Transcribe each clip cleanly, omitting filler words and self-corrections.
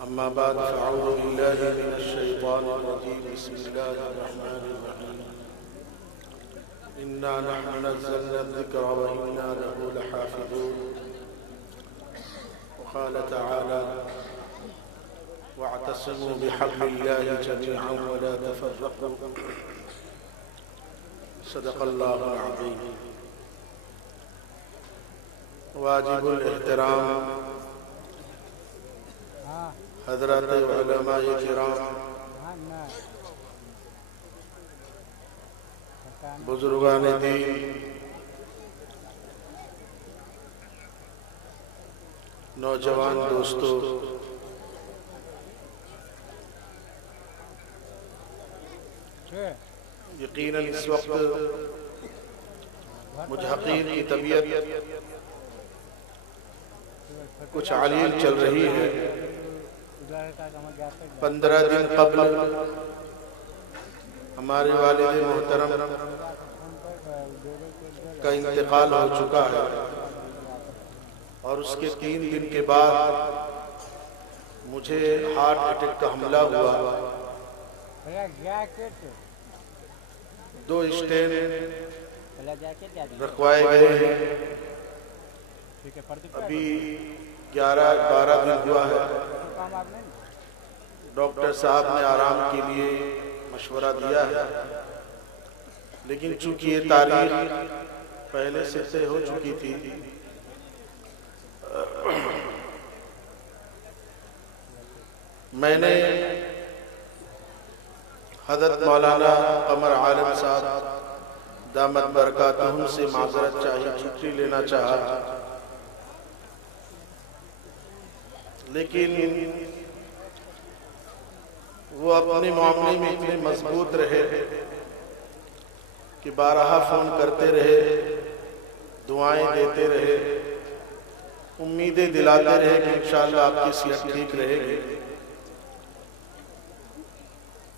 أما بعد فأعوذ بالله من الشيطان الرجيم بسم الله الرحمن الرحيم إنا نحن نزلنا الذكر وإنا له لحافظون وقال تعالى واعتصموا بحبل الله جميعا ولا تفرقوا صدق الله العظيم واجب الاحترام حضرات علماء کرام بزرگان دین نوجوان دوستو یقیناً اس وقت مجھ حقیر کی طبیعت کچھ علیل چل رہی ہے 15 دن قبل ہمارے والد محترم کا انتقال ہو چکا ہے اور اس کے 3 دن کے بعد مجھے ہارٹ اٹیک کا حملہ ہوا 2 اسٹین رکھوائے گئے ہیں ابھی 11-12 دن ہوا ہے ڈاکٹر صاحب نے آرام کے لیے مشورہ دیا ہے لیکن چونکہ یہ تاریخ پہلے سے طے ہو چکی تھی میں نے حضرت مولانا قمر عالم صاحب دامت برکاتہم سے معذرت چاہیے چھٹی لینا چاہا لیکن وہ اپنے معاملے میں اتنے مضبوط رہے کہ بارہا فون کرتے رہے دعائیں دیتے رہے امیدیں دلاتے رہے کہ انشاءاللہ آپ کی صحت ٹھیک رہے گی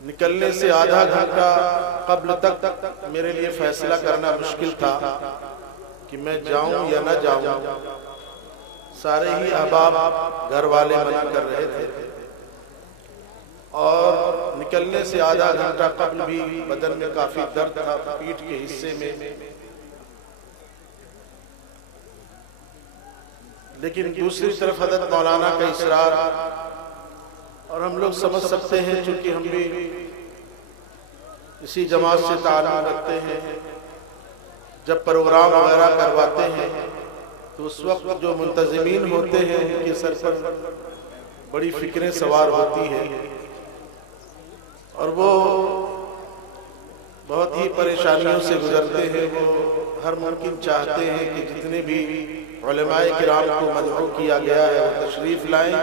نکلنے سے آدھا گھنٹہ قبل تک میرے لیے فیصلہ کرنا مشکل تھا کہ میں جاؤں یا نہ جاؤں سارے ہی احباب گھر والے منع کر رہے تھے اور نکلنے سے آدھا گھنٹہ قبل بھی بدن میں کافی درد تھا پیٹھ کے حصے میں لیکن دوسری طرف حضرت مولانا کا اصرار اور ہم لوگ سمجھ سکتے ہیں چونکہ ہم بھی اسی جماعت سے تعلق رکھتے ہیں جب پروگرام وغیرہ کرواتے ہیں تو اس وقت جو منتظمین ہوتے ہیں ان کے سر پر بڑی فکریں سوار ہوتی ہیں اور وہ بہت ہی پریشانیوں سے گزرتے ہیں وہ ہر ممکن چاہتے ہیں کہ جتنے بھی علماء کرام کو مدعو کیا گیا ہے وہ تشریف لائیں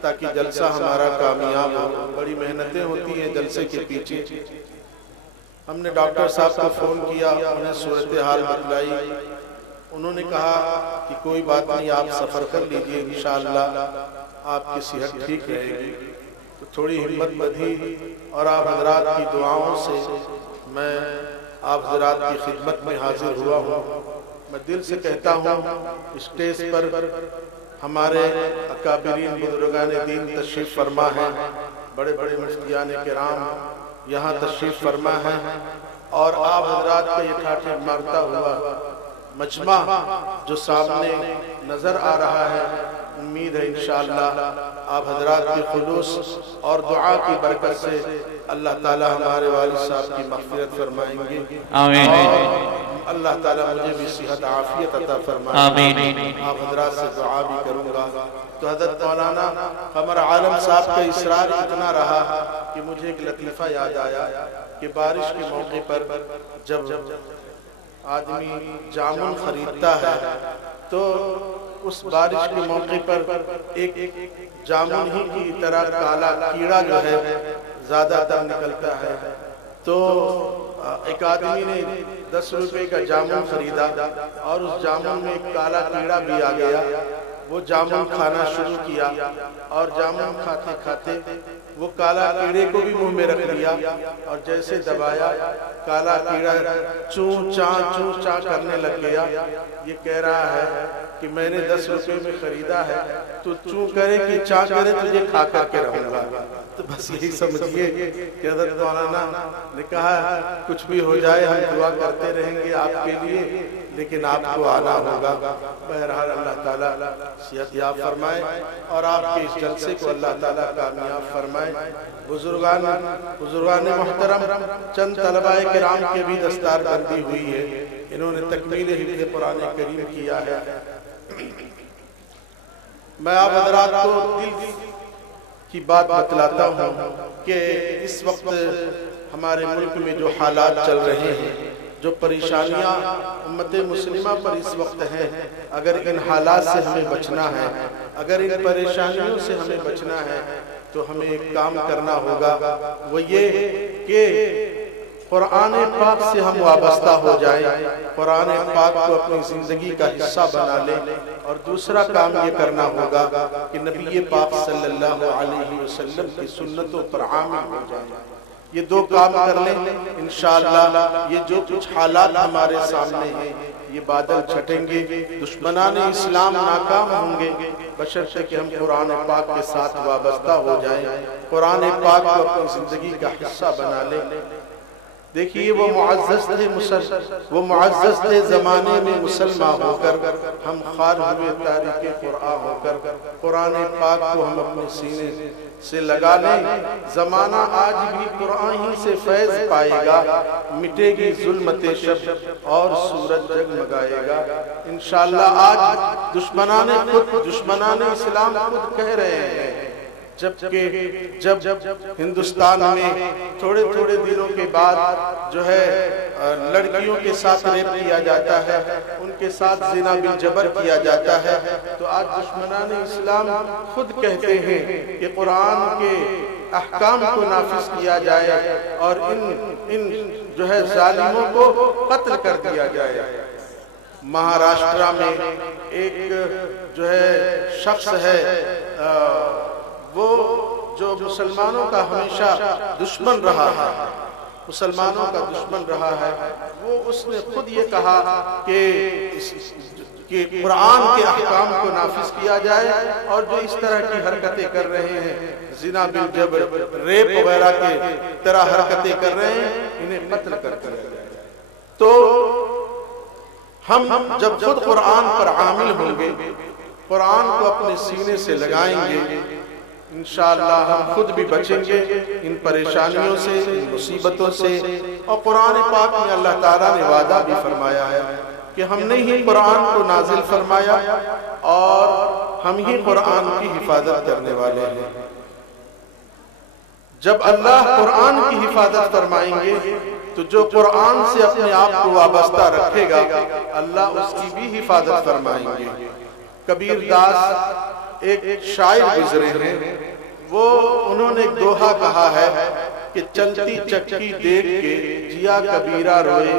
تاکہ جلسہ ہمارا کامیاب ہو بڑی محنتیں ہوتی ہیں جلسے کے پیچھے ہم نے ڈاکٹر صاحب کو فون کیا انہیں صورتحال بتلائی انہوں نے کہا کہ کوئی بات نہیں آپ سفر کر لیجئے انشاءاللہ آپ کی صحت ٹھیک رہے گی تو تھوڑی ہمت بدھی اور آپ حضرات کی دعاؤں سے میں آپ حضرات کی خدمت میں حاضر ہوا ہوں میں دل سے کہتا ہوں اسٹیج پر ہمارے اکابرین بزرگان دین تشریف فرما ہیں بڑے بڑے مفتیان کرام یہاں تشریف فرما ہیں اور آپ حضرات کا یہ ٹھاٹھے مارتا ہوا مجمع جو سامنے نظر آ رہا ہے امید ہے انشاءاللہ آپ حضرات کی خلوص اور دعا کی برکت سے اللہ تعالی ہمارے والد صاحب کی مغفرت فرمائیں گے آمین اور اللہ تعالی مجھے بھی صحت عافیت عطا فرمائیں آمین آپ حضرات سے دعا بھی کروں گا تو حضرت مولانا قمر عالم صاحب کا اصرار اتنا رہا کہ مجھے ایک لطیفہ یاد آیا کہ بارش کے موقع پر جب آدمی جامن خریدتا ہے تو اس بارش کے موقع پر ایک جامن ہی کی طرح کالا کیڑا جو ہے زیادہ تر نکلتا ہے تو ایک آدمی نے 10 روپے کا جامن خریدا اور اس جامن میں ایک کالا کیڑا بھی آ گیا وہ جامن کھانا شروع کیا اور جامن کھاتے کھاتے وہ کالا کیڑے کو بھی منہ میں رکھ لیا اور جیسے دبایا کالا کیڑا چون چاں کرنے لگ گیا یہ کہہ رہا ہے کہ میں نے 10 روپے میں خریدا ہے تو چوں کرے کہ چاہ کرے تجھے کھا کر کے رہوں گا. تو بس یہی سمجھیے کہ حضرت مولانا نے کہا کچھ بھی ہو جائے ہم دعا کرتے رہیں گے آپ کے لیے، لیکن آپ کو آنا ہوگا. بہرحال اللہ تعالیٰ صحت یاب فرمائے اور آپ کے اس جلسے کو اللہ تعالیٰ کامیاب فرمائے. بزرگان محترم، چند طلباء کرام کے بھی دستار بندی ہوئی ہے، انہوں نے تکمیل حفظ قرآن کریم کیا ہے. میں آپ حضرات کو دل کی بات بتلاتا ہوں کہ اس وقت ہمارے ملک میں جو حالات چل رہے ہیں، جو پریشانیاں امت مسلمہ پر اس وقت ہیں، اگر ان حالات سے ہمیں بچنا ہے، اگر ان پریشانیوں سے ہمیں بچنا ہے تو ہمیں ایک کام کرنا ہوگا، وہ یہ کہ قرآن پاک سے ہم وابستہ ہو جائیں، قرآن پاک کو اپنی زندگی کا حصہ بنا لیں. اور دوسرا کام یہ کرنا ہوگا کہ نبی پاک صلی اللہ علیہ وسلم کی سنتوں پر عامل ہو جائیں. یہ دو کام کر لیں انشاءاللہ یہ جو کچھ حالات ہمارے سامنے ہیں یہ بادل چھٹیں گے، دشمنان اسلام ناکام ہوں گے، بشرطے کہ ہم قرآن پاک کے ساتھ وابستہ ہو جائیں، قرآن پاک کو اپنی زندگی کا حصہ بنا لیں. دیکھیے وہ معزز تھے زمانے میں مسلمان ہو کر، ہم خوار ہوئے تاریخ قرآن ہو کر قرآن پاک کو ہم اپنے سینے سے لگا لیں. زمانہ آج بھی قرآن ہی سے فیض پائے گا، مٹے گی ظلمت شب اور سورج جگمگائے گا. انشاءاللہ آج دشمنان اسلام خود کہہ رہے ہیں، جب ہندوستان میں تھوڑے دنوں کے بعد جو ہے لڑکیوں کے ساتھ ریپ کیا جاتا ہے، ان کے ساتھ زنا بالجبر کیا جاتا ہے، تو آج دشمنان اسلام خود کہتے ہیں کہ قرآن کے احکام کو نافذ کیا جائے اور ان جو ہے ظالموں کو قتل کر دیا جائے. مہاراشٹرا میں ایک جو ہے شخص ہے، وہ جو مسلمانوں کا ہمیشہ دشمن رہا ہے، مسلمانوں کا دشمن رہا ہے، وہ اس نے خود یہ کہا کہ قرآن کے احکام کو نافذ کیا جائے اور جو اس طرح کی حرکتیں کر رہے ہیں، زنا بالجبر ریپ وغیرہ کے طرح حرکتیں کر رہے ہیں، انہیں قتل کر دیا جائے. تو ہم جب خود قرآن پر عامل ہوں گے، قرآن کو اپنے سینے سے لگائیں گے، انشاءاللہ ہم خود بھی بچیں گے ان پریشانیوں سے، ان مصیبتوں سے. اور قرآن پاک میں اللہ تعالیٰ نے وعدہ بھی فرمایا ہے کہ ہم نے ہی قرآن کو نازل فرمایا اور ہم ہی قرآن کی حفاظت کرنے والے ہیں. جب اللہ قرآن کی حفاظت فرمائیں گے تو جو قرآن سے اپنے آپ کو وابستہ رکھے گا اللہ اس کی بھی حفاظت فرمائیں گے. کبیر داس ایک شاعر گزرے ہیں، انہوں نے ایک دوہا کہا ہے کہ چلتی چکی دیکھ کے جیا کبیرہ روئے،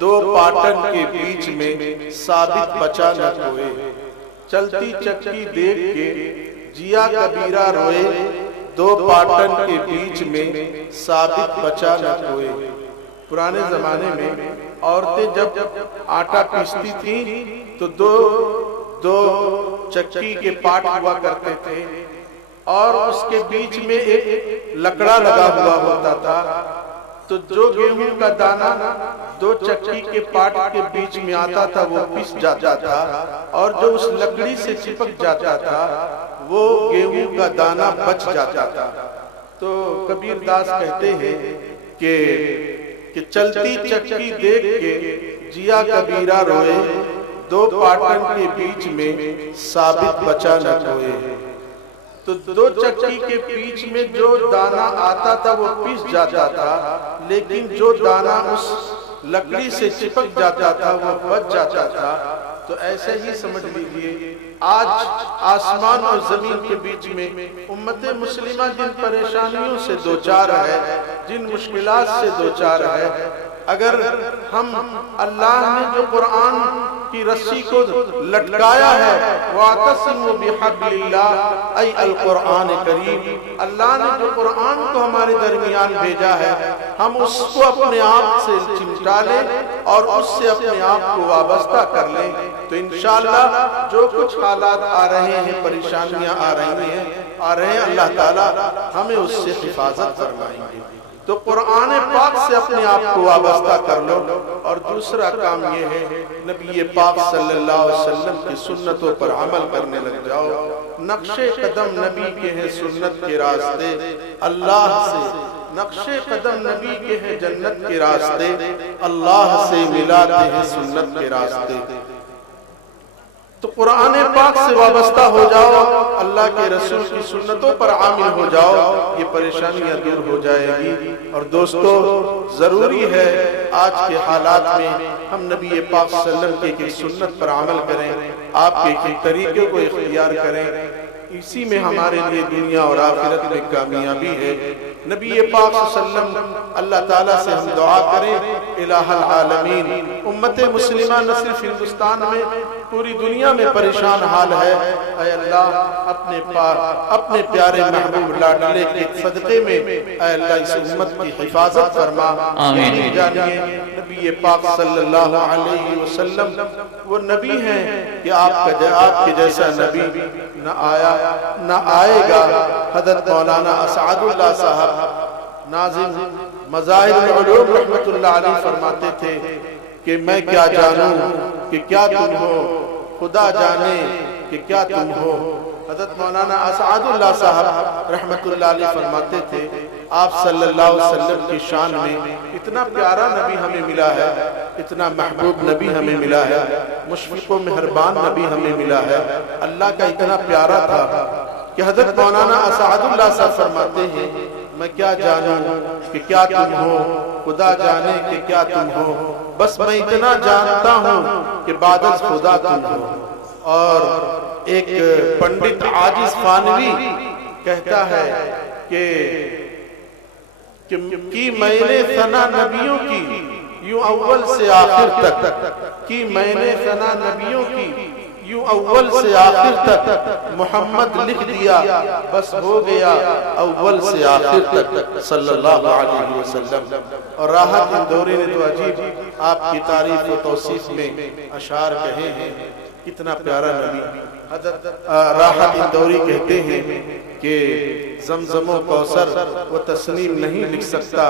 دو پاٹن کے بیچ میں ثابت بچا نہ کوئے. چلتی چکی دیکھ کے جیا کبیرہ روئے، دو پاٹن کے بیچ میں ثابت بچا نہ کوئے. پرانے زمانے میں عورتیں جب آٹا پیستی تھیں تو دو چکی کے پاٹ ہوا کرتے تھے اور اس کے بیچ میں ایک لکڑا لگا ہوا ہوتا تھا، تو جو گیہوں کا دانہ دو چکی کے پاٹ کے بیچ میں آتا تھا وہ پس جاتا تھا، اور جو اس لکڑی سے چپک جاتا تھا وہ گیہوں کا دانہ بچ جاتا تھا. تو کبیر داس کہتے ہیں کہ چلتی چکی دیکھ کے جیا کبیرہ روئے، دو پاٹن کے بیچ میں ثابت بچا نہ کوئے. تو دو چکی کے بیچ میں جو دانہ آتا تھا وہ پس جاتا تھا، لیکن جو دانہ اس لکڑی سے چپک جاتا تھا وہ بچ جاتا تھا. تو ایسے ہی سمجھ لیجئے آج آسمان اور زمین کے بیچ میں امت مسلمہ جن پریشانیوں سے دوچار ہے، جن مشکلات سے دوچار ہے، اگر ہم اللہ نے جو قرآن کی رسی کو لٹکایا ہے وَاعْتَصِمُوا بِحَبْلِ اللَّهِ اَيْ الْقُرْآنِ کریم، اللہ نے جو قرآن کو ہمارے درمیان بھیجا ہے ہم اس کو اپنے آپ سے چمٹا لیں اور اس سے اپنے آپ کو وابستہ کر لیں. تو انشاءاللہ جو کچھ حالات آ رہے ہیں، پریشانیاں آ رہی ہیں، اللہ تعالیٰ ہمیں اس سے حفاظت فرمائیں گے۔ تو قرآن پاک سے اپنے آپ کو وابستہ کر لو، اور دوسرا کام یہ ہے نبی پاک صلی اللہ علیہ وسلم کی سنتوں پر عمل کرنے لگ جاؤ۔ نقش قدم نبی کے ہیں سنت کے راستے اللہ سے، نقش قدم نبی کے ہیں جنت کے راستے اللہ سے ملاتے ہیں سنت کے راستے۔ تو قرآن پاک سے وابستہ ہو جاؤ، اللہ کے رسول کی سنتوں پر عامل ہو جاؤ، یہ پریشانیاں دور ہو جائے گی۔ اور دوستو ضروری ہے آج کے حالات میں ہم نبی پاک صلی اللہ علیہ وسلم کی سنت پر عمل کریں، آپ کے طریقے کو اختیار کریں، اسی میں ہمارے لیے دنیا اور آخرت میں کامیابی ہے۔ نبی پاک صلی اللہ علیہ وسلم اللہ تعالیٰ سے ہم دعا کریں، الہ العالمین امت مسلمہ نہ صرف ہندوستان میں پوری دنیا میں پریشان حال ہے، اے اللہ اپنے پیارے محبوب لاڈلے کے صدقے میں اے اللہ اس امت کی حفاظت فرما۔ آمین۔ جانیے نبی پاک صلی اللہ علیہ وسلم وہ نبی ہیں کہ آپ کے جیسا نبی نہ آیا نہ آئے گا۔ حضرت مولانا اسعد اللہ صاحب ناظم مظاہر العلوم رحمت اللہ علیہ فرماتے تھے کہ میں کیا جانوں کہ کیا تم ہو، خدا جانے کہ کیا تم ہو۔ حضرت مولانا اسعد اللہ صاحب رحمت اللہ علیہ فرماتے تھے آپ صلی اللہ علیہ وسلم کی شان میں اتنا پیارا نبی ہمیں ملا ہے، اتنا محبوب نبی ہمیں ملا ہے، مشفق و مہربان نبی ہمیں ملا ہے، اللہ کا اتنا پیارا تھا کہ حضرت مولانا اسعد اللہ صاحب فرماتے ہیں میں کیا جانوں کہ کیا تم ہو، خدا جانے کہ کیا تم ہو، بس میں اتنا جانتا ہوں کہ بعد از خدا تم ہو۔ اور ایک پنڈت عاجز فانوی کہتا ہے کہ میں نے ثنا نبیوں کی یوں اول سے آخر تک، کی میں نے ثنا نبیوں کی یوں اول سے آخر تک، محمد لکھ دیا بس ہو گیا اول سے آخر تک صلی اللہ علیہ وسلم۔ اور راحت اندوری نے تو عجیب آپ کی تعریف و توصیف میں اشعار کہے ہیں، کتنا پیارا نبی۔ حضرت راحت اندوری کہتے ہیں کہ زمزم و کوثر وہ تسنیم نہیں لکھ سکتا،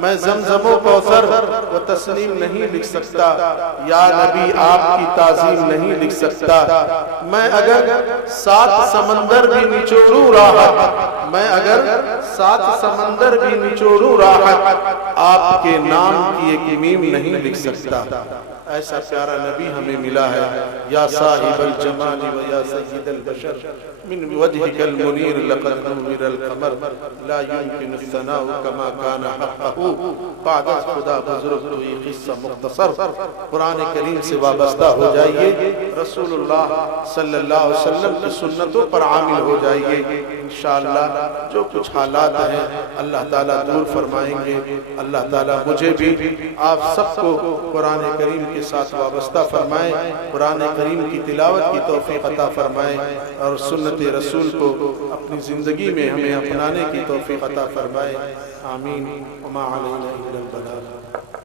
میں زمزم و کوثر وہ تسنیم نہیں لکھ سکتا، یا نبی آپ کی تعظیم نہیں لکھ سکتا، میں اگر 7 سمندر بھی نچوڑوں راحت، میں اگر 7 سمندر بھی نچوڑوں راحت، آپ کے نام کی ایک میم نہیں لکھ سکتا۔ ایسا پیارا نبی ہمیں ملا ہے۔ یا صاحب الجمال و یا سید البشر من وجهك المنیر لقد نور القمر لا يمكن الثناء كما كان حقه بعد خدا بزرگ ہوئی قصہ مختصر۔ قرآن کریم سے وابستہ ہو جائیے، رسول اللہ صلی اللہ علیہ وسلم کی سنتوں پر عامل ہو جائیے، انشاءاللہ جو کچھ حالات ہیں اللہ تعالیٰ دور فرمائیں گے۔ اللہ تعالیٰ مجھے بھی آپ سب کو قرآن کریم کے ساتھ وابستہ فرمائیں، قرآن کریم کی تلاوت کی توفیق عطا فرمائیں، اور سنت رسول کو اپنی زندگی میں ہمیں اپنانے کی توفیق عطا فرمائیں۔ آمین۔ وما علینا الا البلاغ۔